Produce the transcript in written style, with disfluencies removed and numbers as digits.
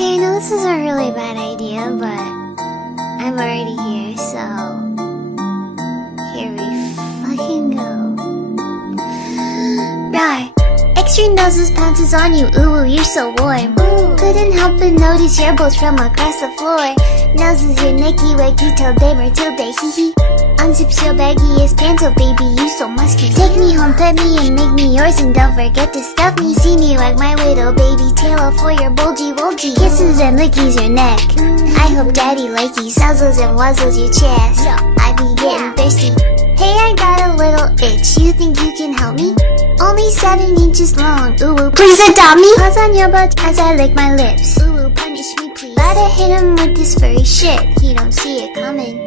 Okay, I know this is a really bad idea, but I'm already here, so here we fucking go. Rawr. Extra noses pounces on you, ooh, you're so warm. Ooh. Couldn't help but notice your bolts from across the floor. Noses your Nicky Wacky till day Matilda, hee hee. Unzips your baggiest pants, oh baby, you so musky. Take me home, pet me, and make me yours, and don't forget to stuff me. See me like my little baby tail for your bulgy wulgy. Kisses and lickies your neck. I hope daddy likey nuzzles and wuzzles your chest. I be getting thirsty. Hey, I got a little itch. You think you can help me? Only 7 inches long. Ooh, please adopt me. Paws on your butt as I lick my lips. Ooh, punish me please. Gotta hit him with this furry shit. He don't see it coming.